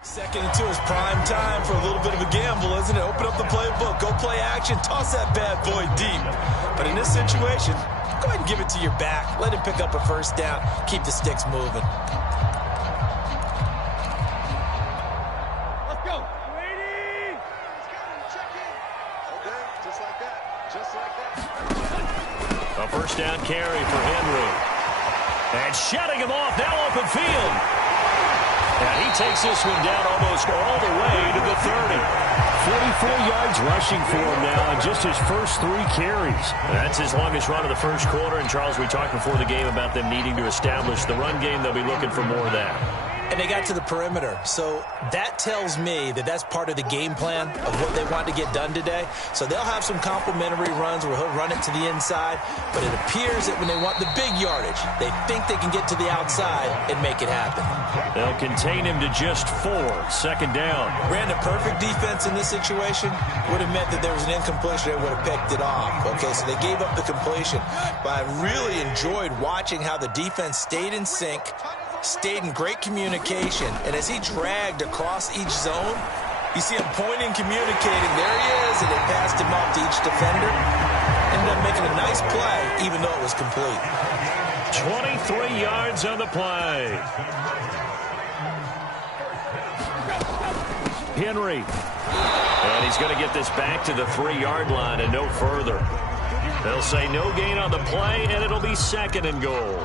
Second and 2 is prime time for a little bit of a gamble, isn't it? Open up the playbook, go play action, toss that bad boy deep. But in this situation, go ahead and give it to your back. Let him pick up a first down. Keep the sticks moving. Let's go. Waiting. Check in. Okay, just like that. Just like that. A first down carry for Henry. And shutting him off, now open field. And he takes this one down almost all the way to the 30. 44 yards rushing for him now in just his first 3 carries. That's his longest run of the first quarter. And, Charles, we talked before the game about them needing to establish the run game. They'll be looking for more of that. And they got to the perimeter. So that tells me that that's part of the game plan of what they want to get done today. So they'll have some complementary runs where he'll run it to the inside. But it appears that when they want the big yardage, they think they can get to the outside and make it happen. They'll contain him to just 4. Second down. Brandon, perfect defense in this situation would have meant that there was an incompletion. They would have picked it off. Okay, so they gave up the completion. But I really enjoyed watching how the defense stayed in sync, stayed in great communication, and as he dragged across each zone, you see him pointing, communicating. There he is, and they passed him off to each defender. Ended up making a nice play, even though it was complete. 23 yards on the play. Henry. And he's going to get this back to the 3-yard line and no further. They'll say no gain on the play, and it'll be second and goal.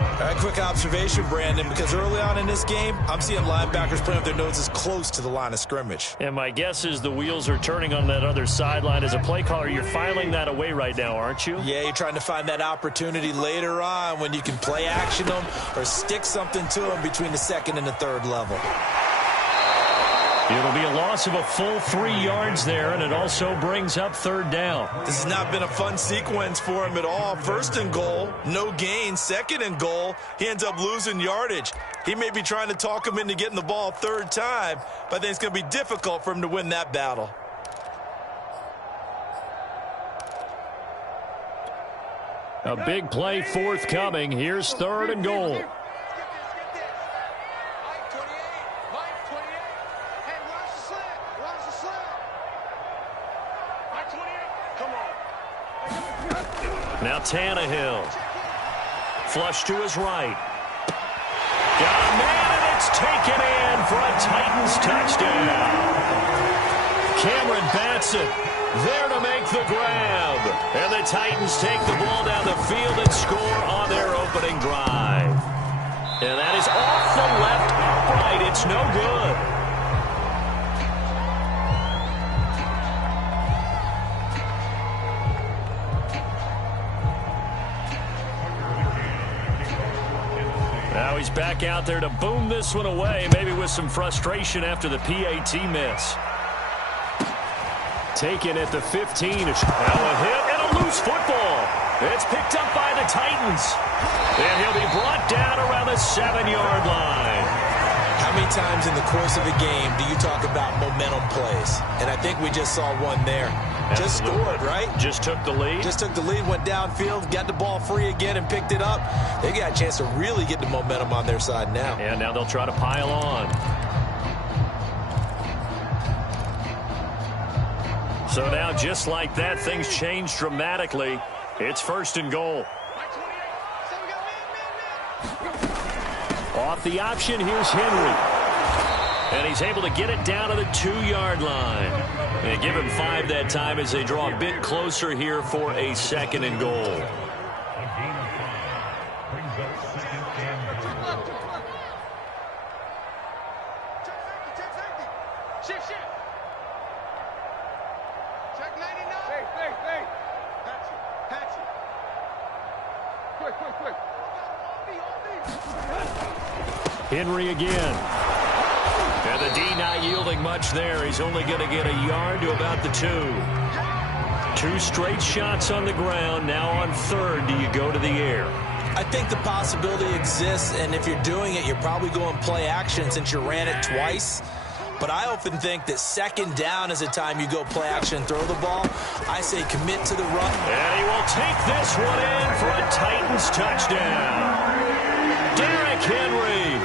All right, quick observation, Brandon, because early on in this game, I'm seeing linebackers putting up their noses close to the line of scrimmage. And my guess is the wheels are turning on that other sideline. As a play caller, you're filing that away right now, aren't you? Yeah, you're trying to find that opportunity later on when you can play action them or stick something to them between the second and the third level. It'll be a loss of a full 3 yards there, and it also brings up third down. This has not been a fun sequence for him at all. First and goal, no gain. Second and goal, he ends up losing yardage. He may be trying to talk him into getting the ball third time, but I think it's going to be difficult for him to win that battle. A big play forthcoming. Here's third and goal. Now Tannehill. Flush to his right. Got a man, and it's taken in for a Titans touchdown. Cameron Batson there to make the grab. And the Titans take the ball down the field and score on their opening drive. And that is off the left upright. It's no good. Now he's back out there to boom this one away, maybe with some frustration after the PAT miss. Taken at the 15. Now a hit and a loose football. It's picked up by the Titans. And he'll be brought down around the 7-yard line. How many times in the course of a game do you talk about momentum plays? And I think we just saw one there. Just scored, right? Just took the lead. Just took the lead, went downfield, got the ball free again, and picked it up. They got a chance to really get the momentum on their side now. And now they'll try to pile on. So now, just like that, things change dramatically. It's first and goal. Off the option, here's Henry. And he's able to get it down to the 2-yard line. And give him 5 that time as they draw a bit closer here for a 2nd and goal. Henry again. And the D not yielding much there. He's only going to get a yard to about the 2. 2 straight shots on the ground. Now on 3rd, do you go to the air? I think the possibility exists, and if you're doing it, you're probably going play action since you ran it twice. But I often think that 2nd down is the time you go play action and throw the ball. I say commit to the run. And he will take this one in for a Titans touchdown. Derrick Henry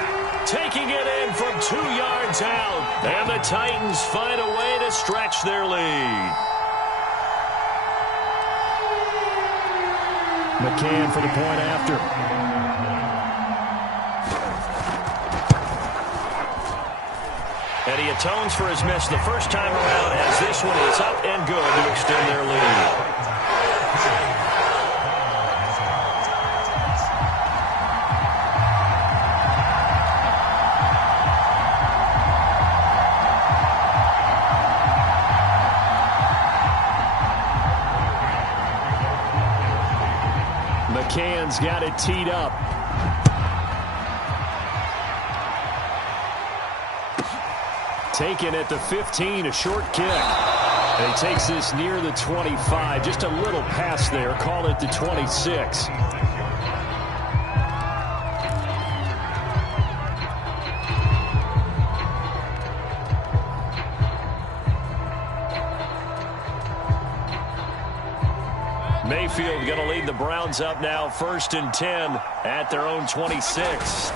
taking it in from 2 yards out. And the Titans find a way to stretch their lead. McCann for the point after. And he atones for his miss the first time around as this one is up and good to extend their lead. McCann's got it teed up. Taken at the 15, a short kick. And he takes this near the 25. Just a little pass there. Call it the 26. Mayfield going to lead the Browns up now 1st and 10 at their own 26.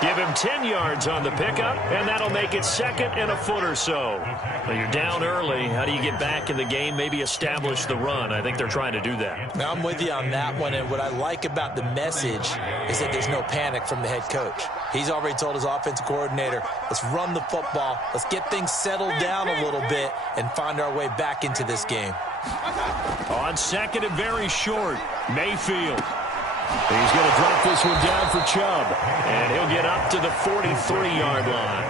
Give him 10 yards on the pickup, and that'll make it 2nd and a foot or so. Well, you're down early. How do you get back in the game, maybe establish the run? I think they're trying to do that. Now, I'm with you on that one, and what I like about the message is that there's no panic from the head coach. He's already told his offensive coordinator, let's run the football, let's get things settled down a little bit, and find our way back into this game. On 2nd and very short, Mayfield. He's going to drop this one down for Chubb. And he'll get up to the 43-yard line.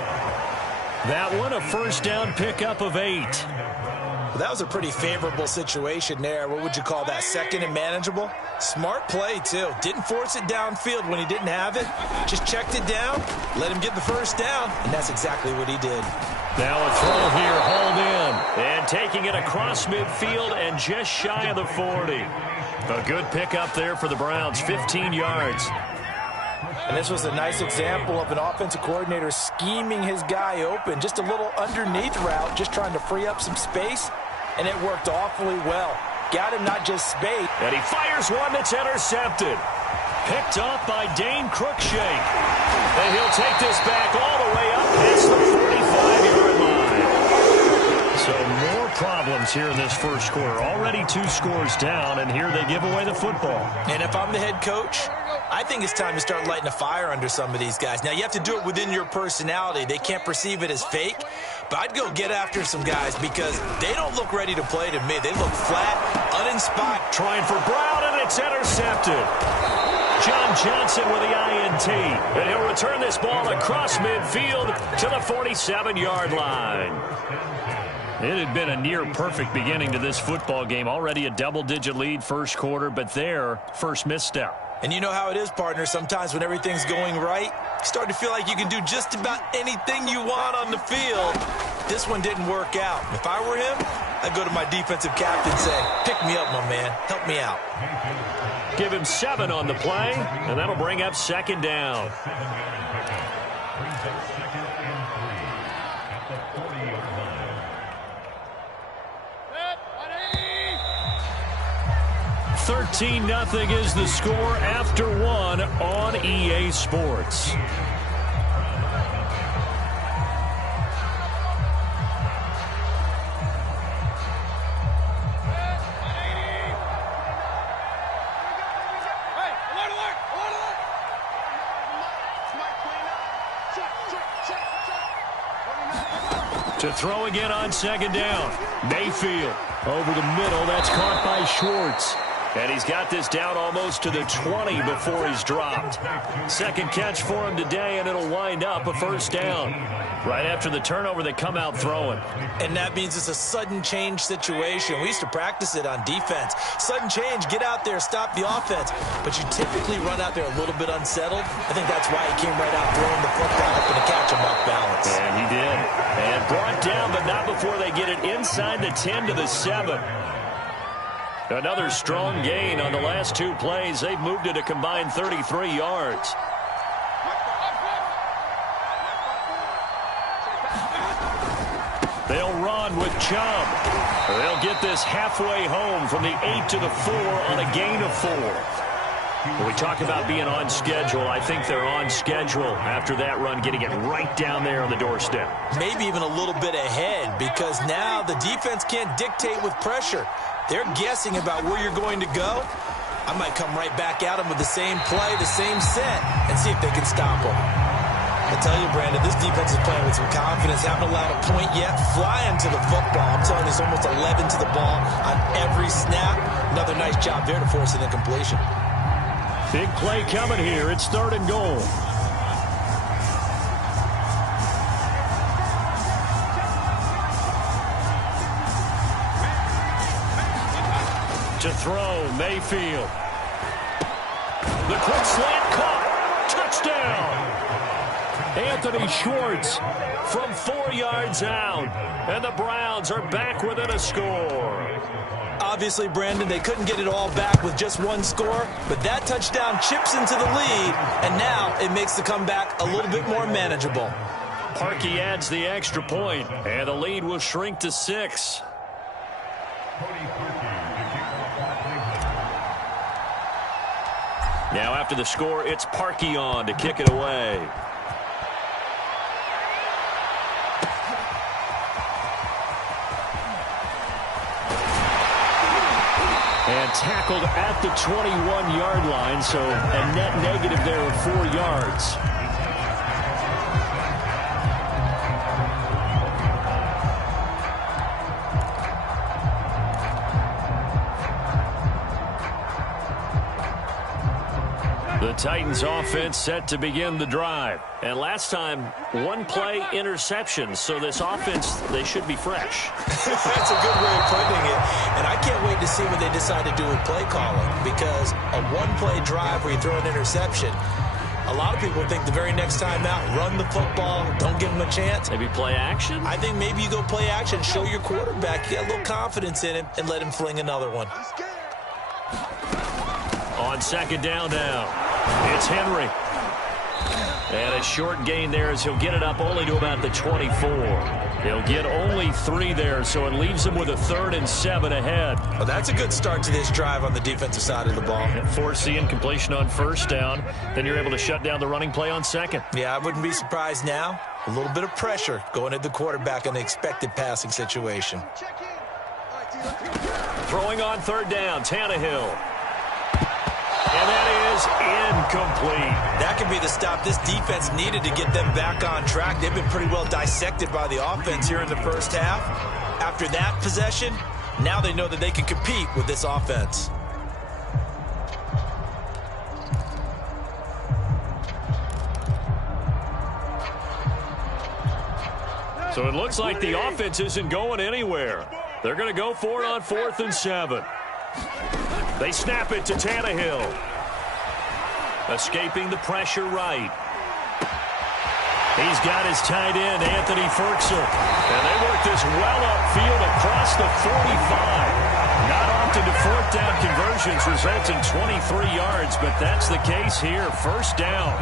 That one, a 1st down pickup of 8. Well, that was a pretty favorable situation there. What would you call that? 2nd and manageable? Smart play, too. Didn't force it downfield when he didn't have it. Just checked it down, let him get the 1st down, and that's exactly what he did. Now a throw here, hauled in. And taking it across midfield and just shy of the 40. A good pickup there for the Browns, 15 yards. And this was a nice example of an offensive coordinator scheming his guy open. Just a little underneath route, just trying to free up some space, and it worked awfully well. Got him not just space. And he fires one that's intercepted. Picked off by Dane Cruikshank. And he'll take this back all the way up past the 45-yard line. So more problems here in this first quarter. Already 2 scores down, and here they give away the football. And if I'm the head coach, I think it's time to start lighting a fire under some of these guys. Now, you have to do it within your personality. They can't perceive it as fake. But I'd go get after some guys because they don't look ready to play to me. They look flat, uninspired. Trying for Brown, and it's intercepted. John Johnson with the INT. And he'll return this ball across midfield to the 47-yard line. It had been a near-perfect beginning to this football game. Already a double-digit lead first quarter, but their first misstep. And you know how it is, partner. Sometimes when everything's going right, you start to feel like you can do just about anything you want on the field. This one didn't work out. If I were him, I'd go to my defensive captain and say, pick me up, my man. Help me out. Give him 7 on the play, and that'll bring up 2nd down. 13-0 is the score after 1 on EA Sports. To throw again on second down. Mayfield over the middle. That's caught by Schwartz. And he's got this down almost to the 20 before he's dropped. Second catch for him today, and it'll wind up a first down. Right after the turnover, they come out throwing. And that means it's a sudden change situation. We used to practice it on defense. Sudden change, get out there, stop the offense. But you typically run out there a little bit unsettled. I think that's why he came right out throwing the football, hoping to catch him off balance. And he did. And brought down, but not before they get it inside the 10 to the 7. Another strong gain on the last two plays. They've moved it a combined 33 yards. They'll run with Chubb. They'll get this halfway home from the 8 to the 4 on a gain of 4. When we talk about being on schedule, I think they're on schedule after that run, getting it right down there on the doorstep. Maybe even a little bit ahead, because now the defense can't dictate with pressure. They're guessing about where you're going to go. I might come right back at them with the same play, the same set, and see if they can stop them. I tell you, Brandon, this defense is playing with some confidence. Haven't allowed a point yet. Flying to the football. I'm telling you, it's almost 11 to the ball on every snap. Another nice job there to force an incompletion. Big play coming here. It's 3rd and goal. To throw, Mayfield. The quick slant caught. Touchdown. Anthony Schwartz from 4 yards out. And the Browns are back within a score. Obviously, Brandon, they couldn't get it all back with just one score, but that touchdown chips into the lead, and now it makes the comeback a little bit more manageable. Parkey adds the extra point, and the lead will shrink to 6. Now after the score, it's Parkey on to kick it away. And tackled at the 21-yard line, so a net negative there of 4 yards. The Titans offense set to begin the drive. And last time, one play interception. So this offense, they should be fresh. That's a good way of putting it. And I can't wait to see what they decide to do with play calling. Because a one-play drive where you throw an interception, a lot of people think the very next time out, run the football, don't give them a chance. Maybe play action? I think maybe you go play action, show your quarterback, you got a little confidence in him, and let him fling another one. On second down now, it's Henry. And a short gain there as he'll get it up only to about the 24. He'll get only 3 there, so it leaves him with a 3rd and 7 ahead. Well, that's a good start to this drive on the defensive side of the ball. Force the incompletion on first down. Then you're able to shut down the running play on second. Yeah, I wouldn't be surprised now. A little bit of pressure going at the quarterback in the expected passing situation. Throwing on 3rd down, Tannehill. And that is incomplete. That could be the stop this defense needed to get them back on track. They've been pretty well dissected by the offense here in the first half. After that possession, now they know that they can compete with this offense. So it looks like the offense isn't going anywhere. They're going to go for it on 4th and 7. They snap it to Tannehill. Escaping the pressure right. He's got his tight end, Anthony Ferguson. And they work this well upfield across the 45. Not often do 4th down conversions result in 23 yards, but that's the case here. First down.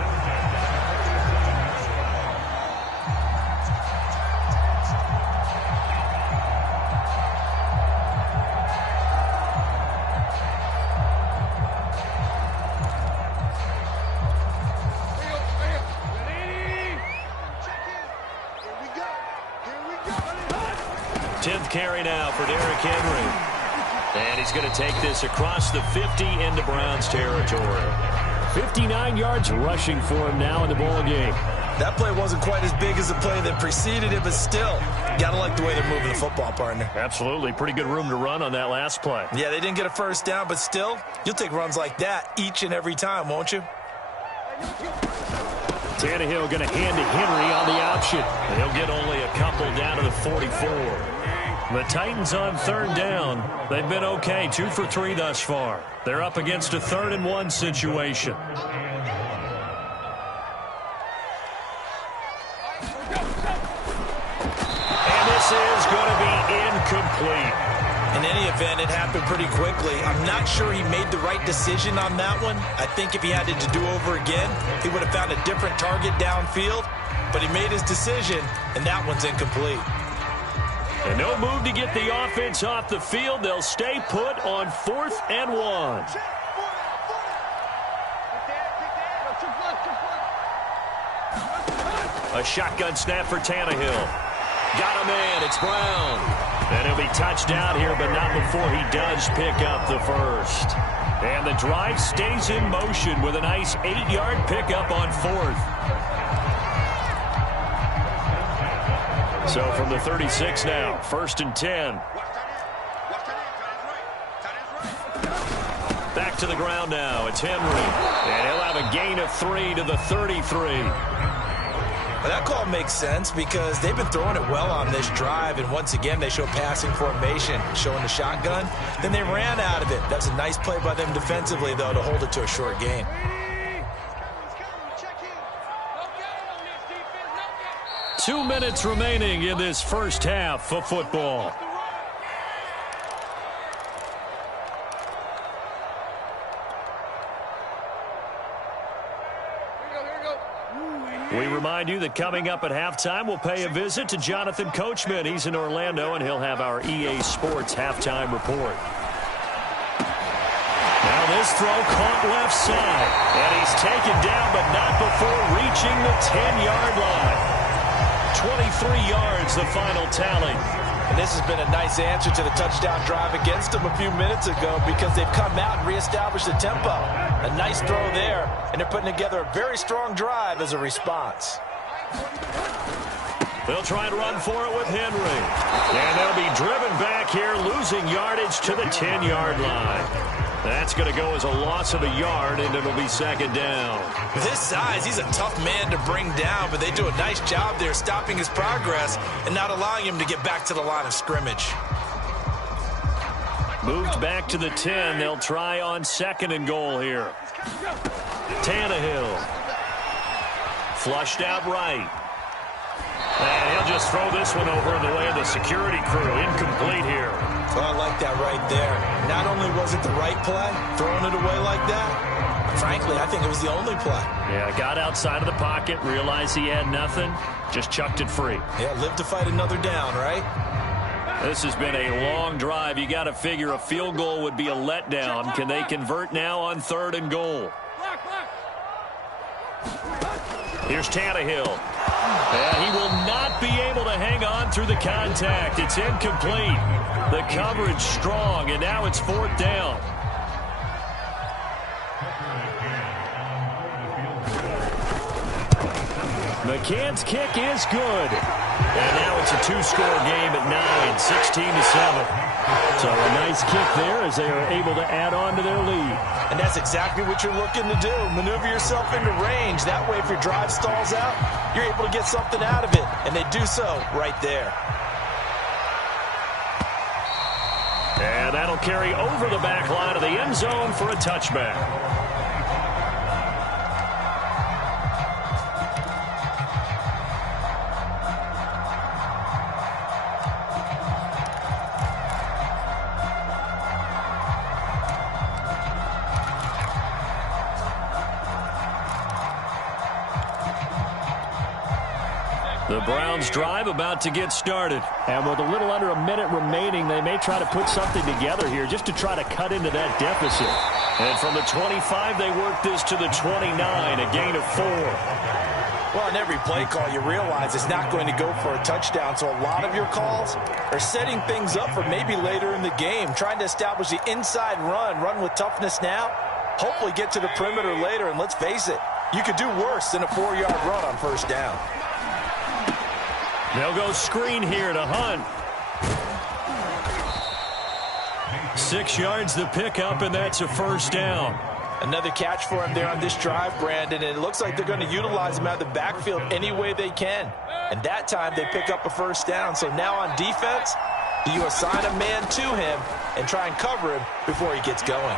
Carry now for Derrick Henry. And he's going to take this across the 50 into Browns territory. 59 yards rushing for him now in the ball game. That play wasn't quite as big as the play that preceded it, but still, you got to like the way they're moving the football, partner. Absolutely. Pretty good room to run on that last play. Yeah, they didn't get a first down, but still, you'll take runs like that each and every time, won't you? Tannehill going to hand to Henry on the option. And he'll get only a couple down to the 44. The Titans on third down. They've been okay, 2 for 3 thus far. They're up against a 3rd and 1 situation. And this is going to be incomplete. In any event, it happened pretty quickly. I'm not sure he made the right decision on that one. I think if he had it to do over again, he would have found a different target downfield. But he made his decision, and that one's incomplete. And no move to get the offense off the field. They'll stay put on 4th and 1. A shotgun snap for Tannehill. Got a man. It's Brown. And he'll be touched out here, but not before he does pick up the first. And the drive stays in motion with a nice 8-yard pickup on 4th. So from the 36 now, 1st and 10. Back to the ground now. It's Henry. And he'll have a gain of 3 to the 33. Well, that call makes sense because they've been throwing it well on this drive, and once again they show passing formation, showing the shotgun. Then they ran out of it. That was a nice play by them defensively, though, to hold it to a short gain. 2 minutes remaining in this first half of football. We remind you that coming up at halftime, we'll pay a visit to Jonathan Coachman. He's in Orlando, and he'll have our EA Sports halftime report. Now this throw caught left side, and he's taken down, but not before reaching the 10-yard line. 23 yards, the final tally. And this has been a nice answer to the touchdown drive against them a few minutes ago because they've come out and reestablished the tempo. A nice throw there, and they're putting together a very strong drive as a response. They'll try and run for it with Henry. And they'll be driven back here, losing yardage to the 10-yard line. That's going to go as a loss of a yard, and it'll be 2nd down. With his size, he's a tough man to bring down, but they do a nice job there stopping his progress and not allowing him to get back to the line of scrimmage. Moved back to the 10. They'll try on 2nd and goal here. Tannehill. Flushed out right. And he'll just throw this one over in the way of the security crew. Incomplete here. Well, I like that right there. Not only was it the right play, throwing it away like that, frankly, I think it was the only play. Yeah, got outside of the pocket, realized he had nothing, just chucked it free. Yeah, live to fight another down, right? This has been a long drive. You got to figure a field goal would be a letdown. Can they convert now on 3rd and goal? Here's Tannehill. And he will not be able to hang on through the contact. It's incomplete. The coverage strong, and now it's 4th down. McCann's kick is good. And now it's a 2-score game at 9, 16-7. So a nice kick there as they are able to add on to their lead. And that's exactly what you're looking to do. Maneuver yourself into range. That way, if your drive stalls out, you're able to get something out of it. And they do so right there. And that'll carry over the back line of the end zone for a touchback. The Browns drive about to get started. And with a little under a minute remaining, they may try to put something together here just to try to cut into that deficit. And from the 25, they work this to the 29, a gain of 4. Well, in every play call, you realize it's not going to go for a touchdown. So a lot of your calls are setting things up for maybe later in the game, trying to establish the inside run with toughness now, hopefully get to the perimeter later. And let's face it, You could do worse than a 4-yard run on first down. They'll go screen here to Hunt. 6 yards the pickup, and that's a first down. Another catch for him there on this drive, Brandon, and it looks like they're going to utilize him out of the backfield any way they can. And that time they pick up a first down. So now on defense, do you assign a man to him and try and cover him before he gets going?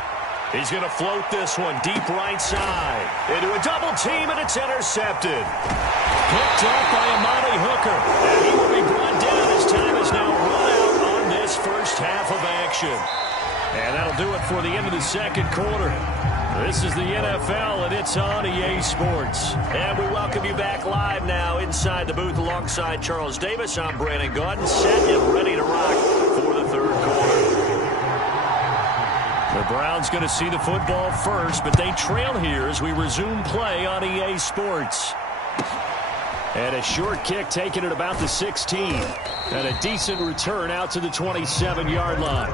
He's going to float this one deep right side. Into a double team, and it's intercepted. Picked up by Amani Hooker. And he will be brought down as time is now run out on this first half of action. And that'll do it for the end of the second quarter. This is the NFL, and it's on EA Sports. And we welcome you back live now inside the booth alongside Charles Davis. I'm Brandon Gaudin, set and ready to rock for the third quarter. The Browns going to see the football first, but they trail here as we resume play on EA Sports. And a short kick taken at about the 16. And a decent return out to the 27-yard line.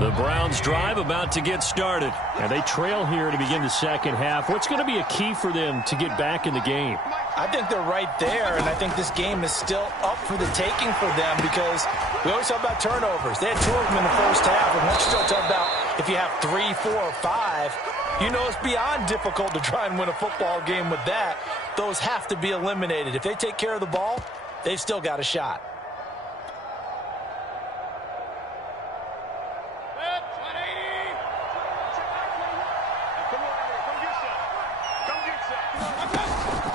The Browns drive about to get started. And they trail here to begin the second half. What's going to be a key for them to get back in the game? I think they're right there, and I think this game is still up for the taking for them because we always talk about turnovers. They had 2 of them in the first half, and once you start talking about if you have 3, 4, or 5, you know it's beyond difficult to try and win a football game with that. Those have to be eliminated. If they take care of the ball, they've still got a shot.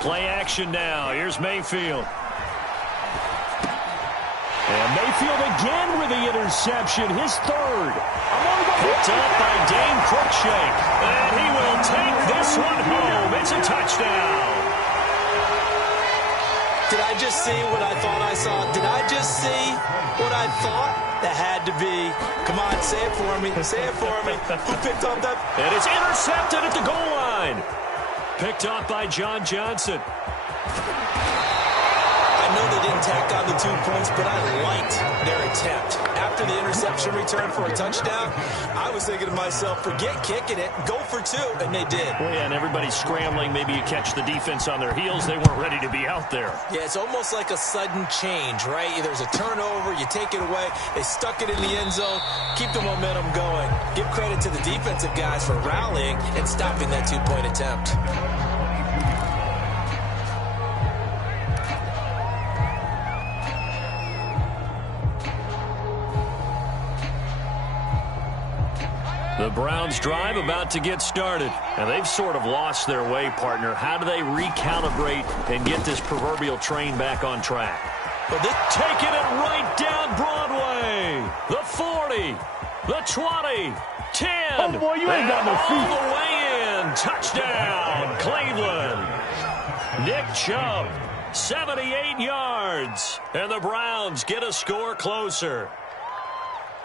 Play action now. Here's Mayfield. And Mayfield again with the interception, his third. Picked up by Dane Cruikshank. And he will take this one home. It's a touchdown. Did I just see what I thought I saw? Did I just see what I thought? That had to be. Come on, say it for me. Say it for me. Who picked up that? And it's intercepted at the goal line. Picked off by John Johnson. I know they didn't tack on the 2 points, but I liked their attempt. After the interception return for a touchdown, I was thinking to myself, forget kicking it, go for 2, and they did. Well, yeah, and everybody's scrambling. Maybe you catch the defense on their heels. They weren't ready to be out there. Yeah, it's almost like a sudden change, right? There's a turnover, you take it away, they stuck it in the end zone, keep the momentum going. Give credit to the defensive guys for rallying and stopping that 2-point attempt. The Browns drive about to get started. And they've sort of lost their way, partner. How do they recalibrate and get this proverbial train back on track? But they're taking it right down Broadway. The 40, the 20, 10. Oh, boy, you ain't got no feet. All the way in. Touchdown, Cleveland. Nick Chubb, 78 yards. And the Browns get a score closer.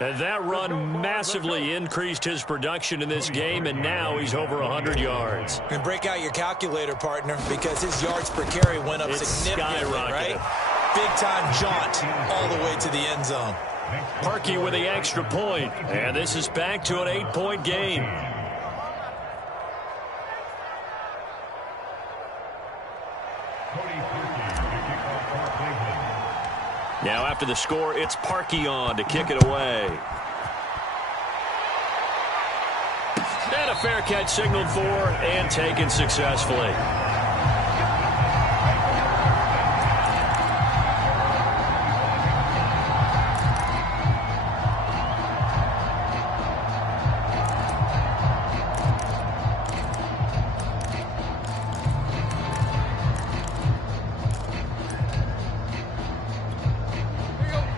And that run massively increased his production in this game, and now he's over 100 yards. And break out your calculator, partner, because his yards per carry went up significantly, right? Big-time jaunt all the way to the end zone. Parkey with the extra point, and this is back to an 8-point game. Now after the score, it's Parkey on to kick it away. And a fair catch signaled for and taken successfully.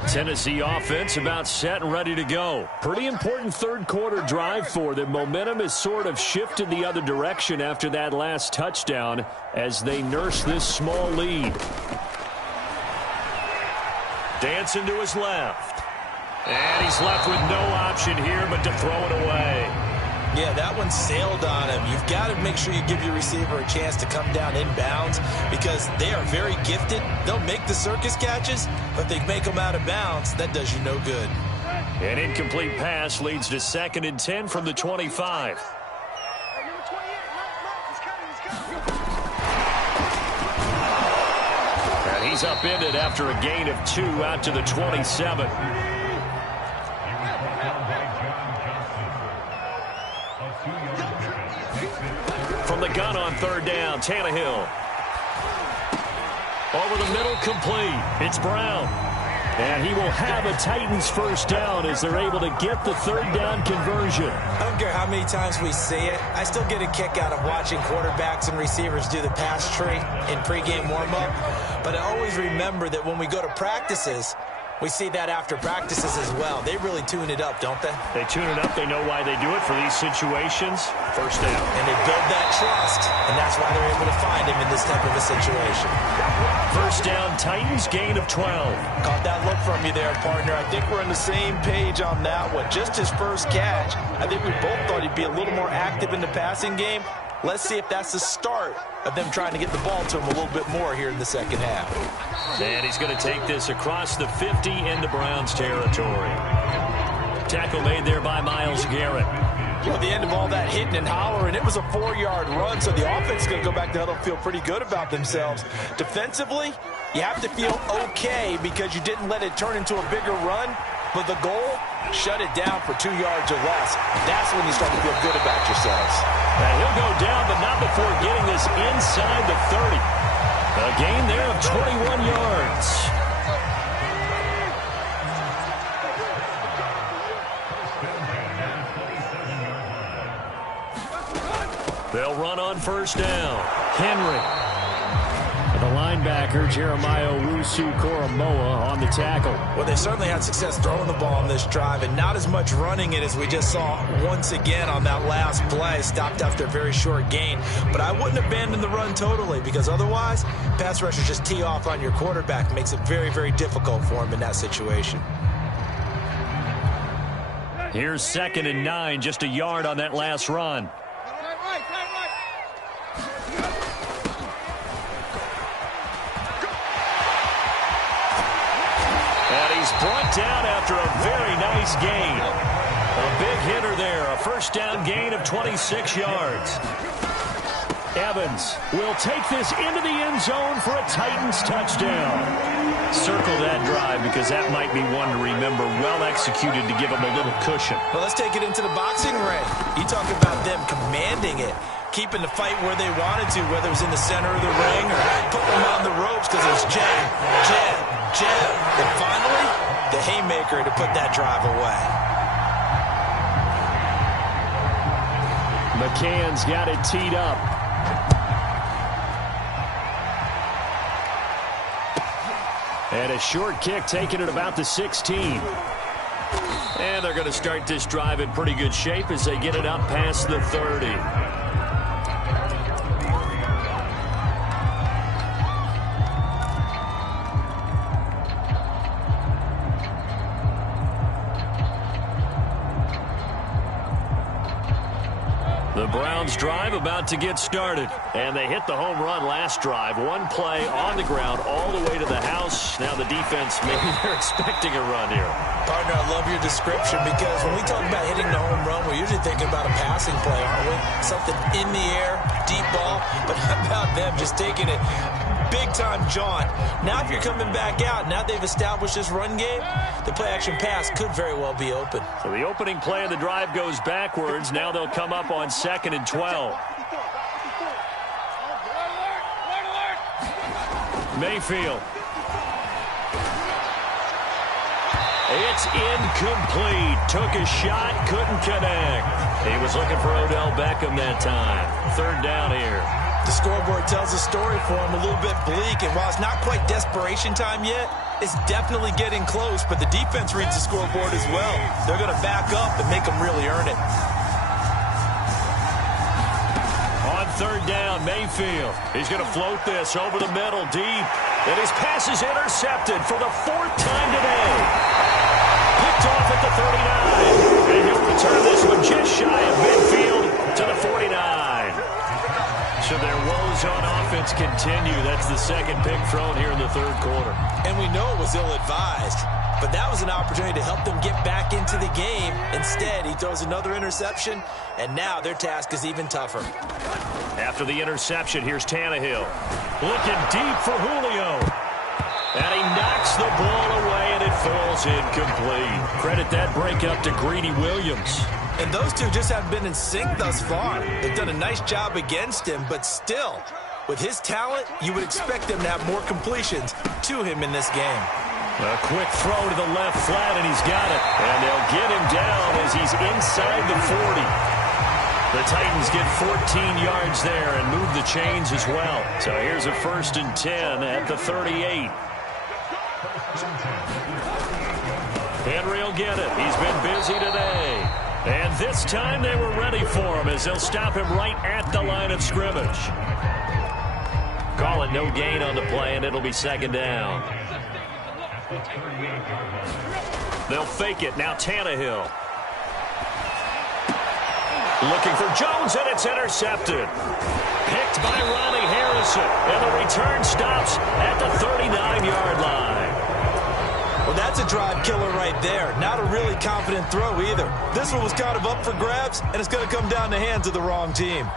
Tennessee offense about set and ready to go. Pretty important third quarter drive for them. Momentum has sort of shifted the other direction after that last touchdown as they nurse this small lead. Dancing to his left. And he's left with no option here but to throw it away. Yeah, that one sailed on him. You've got to make sure you give your receiver a chance to come down inbounds because they are very gifted. They'll make the circus catches, but they make them out of bounds. That does you no good. An incomplete pass leads to 2nd and 10 from the 25. And he's upended after a gain of 2 out to the 27. From the gun on 3rd down, Tannehill. Over the middle, complete. It's Brown. And he will have a Titans first down as they're able to get the 3rd down conversion. I don't care how many times we see it. I still get a kick out of watching quarterbacks and receivers do the pass tree in pregame warm-up. But I always remember that when we go to practices, we see that after practices as well. They really tune it up, don't they? They tune it up. They know why they do it for these situations. First down. And they build that trust, and that's why they're able to find him in this type of a situation. First down, Titans, gain of 12. Caught that look from you there, partner. I think we're on the same page on that one. Just his first catch. I think we both thought he'd be a little more active in the passing game. Let's see if that's the start of them trying to get the ball to him a little bit more here in the second half. And he's going to take this across the 50 into Browns territory. Tackle made there by Myles Garrett. Well, the end of all that hitting and hollering, it was a 4-yard run, so the offense is going to go back to huddle and feel pretty good about themselves. Defensively, you have to feel okay because you didn't let it turn into a bigger run, but the goal, shut it down for 2 yards or less. That's when you start to feel good about yourselves. And he'll go down, but not before getting this inside the 30. A gain there of 21 yards. They'll run on first down. Henry. The linebacker, Jeremiah Owusu-Koramoah, on the tackle. Well, they certainly had success throwing the ball on this drive and not as much running it as we just saw once again on that last play. Stopped after a very short gain. But I wouldn't abandon the run totally because otherwise, pass rushers just tee off on your quarterback. Makes it very, very difficult for him in that situation. Here's 2nd and 9, just a yard on that last run. Brought down after a very nice gain. A big hitter there. A first down gain of 26 yards. Evans will take this into the end zone for a Titans touchdown. Circle that drive because that might be one to remember. Well executed to give them a little cushion. Well, let's take it into the boxing ring. You talk about them commanding it, keeping the fight where they wanted to, whether it was in the center of the ring or putting them on the ropes because it was jab, jab, jab. And finally, the haymaker to put that drive away. McCann's got it teed up. And a short kick taken at about the 16. And they're going to start this drive in pretty good shape as they get it up past the 30. The Browns drive about to get started. And they hit the home run last drive. One play on the ground all the way to the house. Now the defense, maybe they're expecting a run here. Partner, I love your description because when we talk about hitting the home run, we're usually thinking about a passing play, aren't we? Something in the air, deep ball. But how about them just taking it big-time jaunt? Now if you're coming back out, now they've established this run game, the play-action pass could very well be open. So the opening play of the drive goes backwards. Now they'll come up on 2nd and 12. Mayfield. It's incomplete. Took a shot, couldn't connect. He was looking for Odell Beckham that time. 3rd down here. The scoreboard tells a story for him, a little bit bleak, and while it's not quite desperation time yet, it's definitely getting close, but the defense reads the scoreboard as well. They're going to back up and make them really earn it. On 3rd down, Mayfield. He's going to float this over the middle, deep. And his pass is intercepted for the 4th time today. Picked off at the 39. And he'll return this one just shy of midfield to the 49. So their woes on offense continue. That's the second pick thrown here in the 3rd quarter. And we know it was ill-advised, but that was an opportunity to help them get back into the game. Instead, he throws another interception, and now their task is even tougher. After the interception, here's Tannehill. Looking deep for Julio. And he knocks the ball away, and it falls incomplete. Credit that breakup to Greedy Williams. And those two just haven't been in sync thus far. They've done a nice job against him, but still, with his talent, you would expect them to have more completions to him in this game. A quick throw to the left flat, and he's got it. And they'll get him down as he's inside the 40. The Titans get 14 yards there and move the chains as well. So here's a 1st and 10 at the 38. Henry will get it. He's been busy today. And this time they were ready for him as they'll stop him right at the line of scrimmage. Call it no gain on the play, and it'll be 2nd down. They'll fake it. Now Tannehill. Looking for Jones, and it's intercepted. Picked by Ronnie Harrison, and the return stops at the 39-yard line. Well, that's a drive killer right there. Not a really confident throw either. This one was kind of up for grabs, and it's going to come down the hands of the wrong team.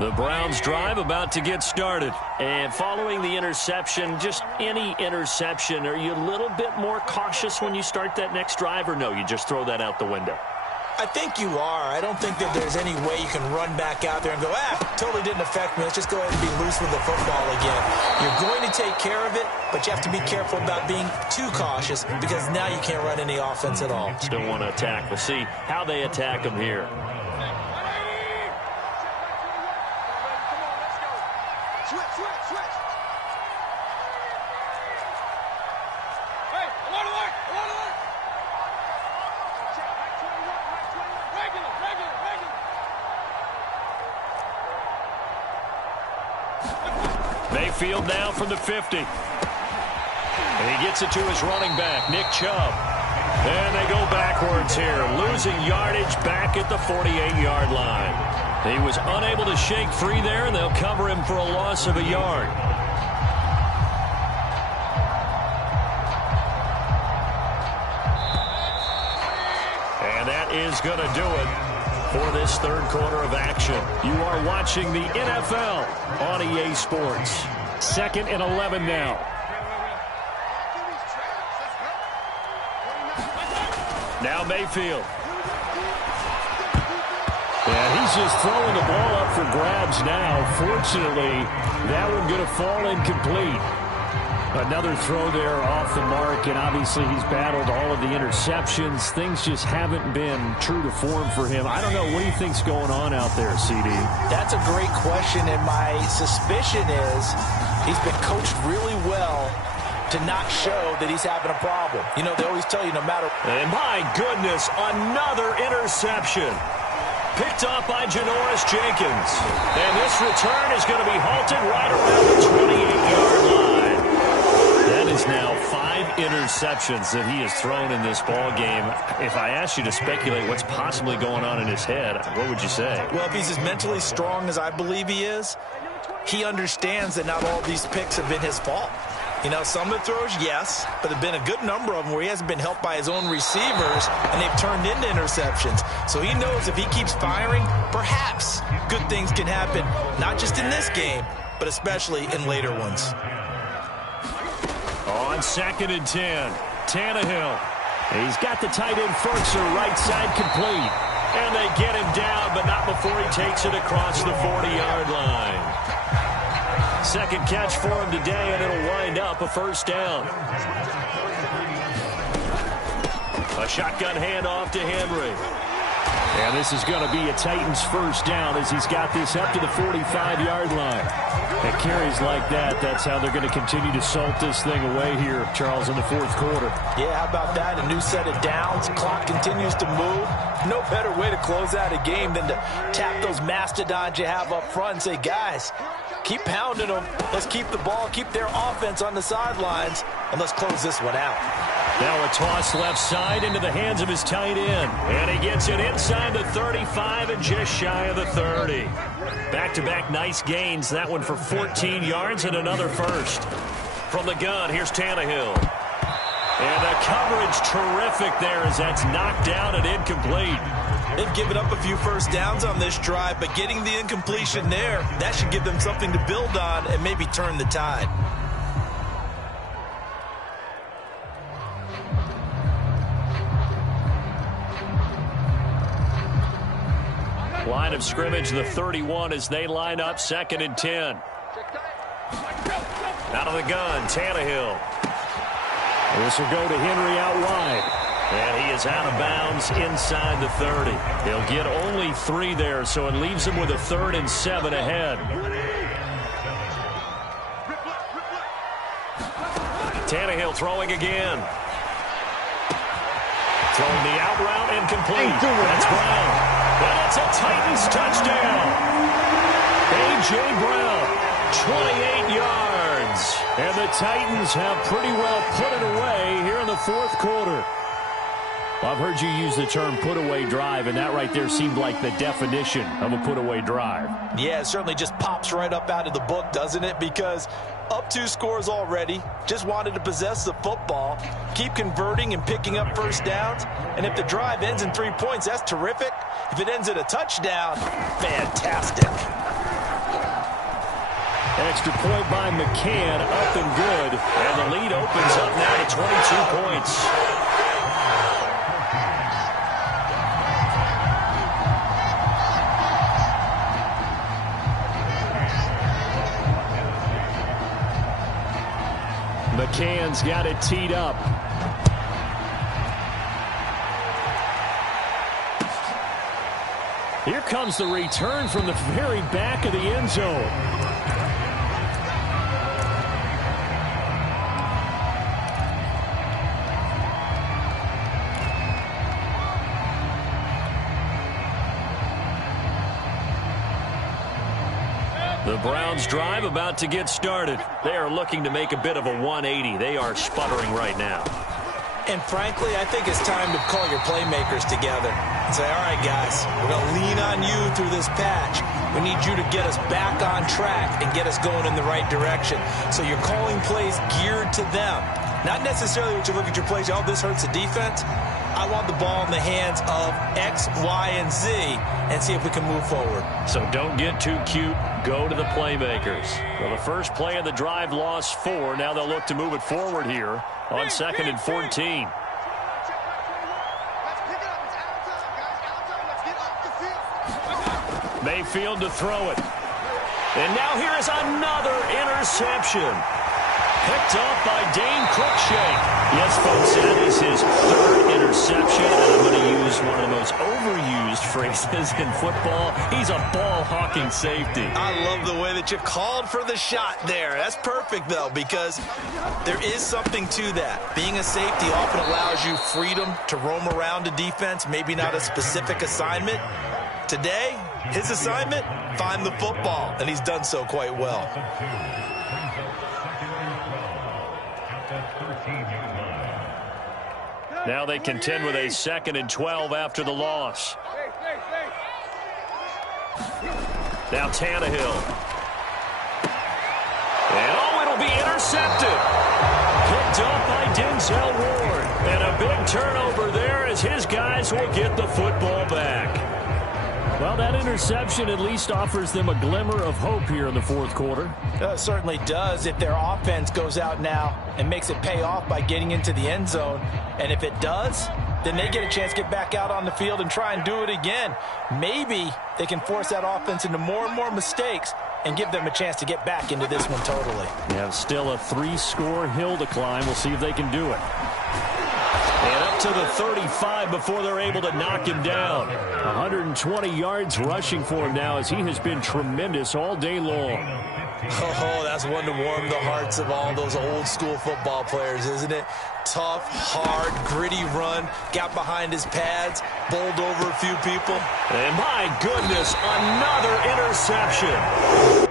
The Browns drive about to get started. And following the interception, just any interception, are you a little bit more cautious when you start that next drive, or no, you just throw that out the window? I think you are. I don't think that there's any way you can run back out there and go, totally didn't affect me. Let's just go ahead and be loose with the football again. You're going to take care of it, but you have to be careful about being too cautious because now you can't run any offense at all. Still want to attack. We'll see how they attack them here. Mayfield now from the 50. And he gets it to his running back, Nick Chubb. And they go backwards here, losing yardage back at the 48-yard line. He was unable to shake free there, and they'll cover him for a loss of a yard. And that is going to do it for this 3rd quarter of action. You are watching the NFL on EA Sports. 2nd and 11 now. Now Mayfield. Yeah, he's just throwing the ball up for grabs now. Fortunately, that one going to fall incomplete. Another throw there off the mark, and obviously he's battled all of the interceptions. Things just haven't been true to form for him. I don't know. What do you think's going on out there, CD? That's a great question, and my suspicion is he's been coached really well to not show that he's having a problem. You know, they always tell you no matter. And my goodness, another interception. Picked off by Janoris Jenkins. And this return is going to be halted right around the 28-yard line. That is now 5 interceptions that he has thrown in this ball game. If I asked you to speculate what's possibly going on in his head, what would you say? Well, if he's as mentally strong as I believe he is, he understands that not all of these picks have been his fault. You know, some of the throws, yes, but there have been a good number of them where he hasn't been helped by his own receivers, and they've turned into interceptions. So he knows if he keeps firing, perhaps good things can happen, not just in this game, but especially in later ones. On 2nd and 10, Tannehill. He's got the tight end Ferguson right side complete. And they get him down, but not before he takes it across the 40-yard line. Second catch for him today, and it'll wind up a 1st down. A shotgun handoff to Henry. And this is going to be a Titans 1st down as he's got this up to the 45-yard line. At carries like that, that's how they're going to continue to salt this thing away here, Charles, in the fourth quarter. Yeah, how about that? A new set of downs. Clock continues to move. No better way to close out a game than to tap those mastodons you have up front and say, guys, keep pounding them. Let's keep the ball, keep their offense on the sidelines, and let's close this one out. Now a toss left side into the hands of his tight end. And he gets it inside the 35 and just shy of the 30. Back-to-back nice gains. That one for 14 yards and another first. From the gun, here's Tannehill. And the coverage terrific there as that's knocked down and incomplete. They've given up a few first downs on this drive, but getting the incompletion there, that should give them something to build on and maybe turn the tide. Line of scrimmage, the 31 as they line up, 2nd and 10. Out of the gun, Tannehill. This will go to Henry out wide. And he is out of bounds inside the 30. He'll get only 3 there, so it leaves him with a 3rd and 7 ahead. Tannehill throwing again. Throwing the out route incomplete. That's Brown. And it's a Titans touchdown. A.J. Brown, 28 yards. And the Titans have pretty well put it away here in the fourth quarter. Well, I've heard you use the term put-away drive, and that right there seemed like the definition of a put-away drive. Yeah, it certainly just pops right up out of the book, doesn't it? Because up 2 scores already, just wanted to possess the football, keep converting and picking up first downs, and if the drive ends in 3 points, that's terrific. If it ends in a touchdown, fantastic. Extra point by McCann, up and good. And the lead opens up now to 22 points. McCann's got it teed up. Here comes the return from the very back of the end zone. The Browns drive about to get started. They are looking to make a bit of a 180. They are sputtering right now. And frankly, I think it's time to call your playmakers together and say, all right, guys, we're going to lean on you through this patch. We need you to get us back on track and get us going in the right direction. So you're calling plays geared to them. Not necessarily what you look at your plays, oh, this hurts the defense. I want the ball in the hands of X, Y, and Z and see if we can move forward. So don't get too cute. Go to the playmakers. Well, the first play of the drive lost 4. Now they'll look to move it forward here on 2nd and 14. Mayfield to throw it. And now here is another interception. Picked off by Dane Cruikshank. Yes, folks, that is his 3rd interception, and I'm going to use one of the most overused phrases in football. He's a ball-hawking safety. I love the way that you called for the shot there. That's perfect, though, because there is something to that. Being a safety often allows you freedom to roam around a defense, maybe not a specific assignment. Today, his assignment, find the football, and he's done so quite well. Now they contend with a 2nd and 12 after the loss. Now Tannehill. And it'll be intercepted. Picked off by Denzel Ward. And a big turnover there as his guys will get the football back. Well, that interception at least offers them a glimmer of hope here in the fourth quarter. It certainly does if their offense goes out now and makes it pay off by getting into the end zone. And if it does, then they get a chance to get back out on the field and try and do it again. Maybe they can force that offense into more and more mistakes and give them a chance to get back into this one totally. They have still a 3-score hill to climb. We'll see if they can do it. And up to the 35 before they're able to knock him down. 120 yards rushing for him now as he has been tremendous all day long. Oh, that's one to warm the hearts of all those old school football players, isn't it? Tough, hard, gritty run, got behind his pads, bowled over a few people. And my goodness, another interception.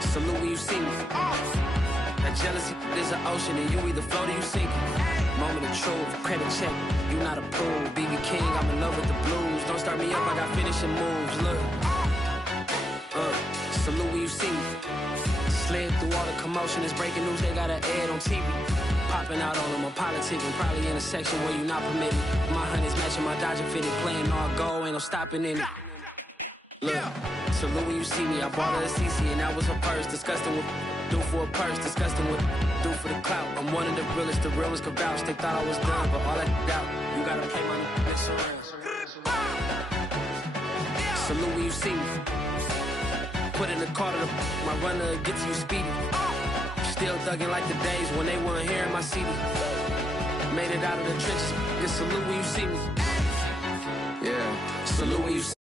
Salute when you see me. That jealousy is an ocean, and you either float or you sink. Moment of truth, credit check. You not approved. BB King, I'm in love with the blues. Don't start me up, I got finishing moves. Look. Salute when you see me. Slid through all the commotion. It's breaking news, they got an ad on TV. Popping out on them, I'm politicking. Probably in a section where you not permitted. My honey's matching my Dodger fitted. Playing all go, ain't no stopping in it. Look, salute when you see me. I bought her a CC and that was her purse. Disgusting with do for a purse. Disgusting with do for the clout. I'm one of the realest could vouch. They thought I was done, but all that out. You gotta play my next around. Salute when you see me. Put in the car to my runner gets you speedy. Still thugging like the days when they weren't hearing my CD. Made it out of the trenches. Just salute when you see me. Yeah, salute when you see me.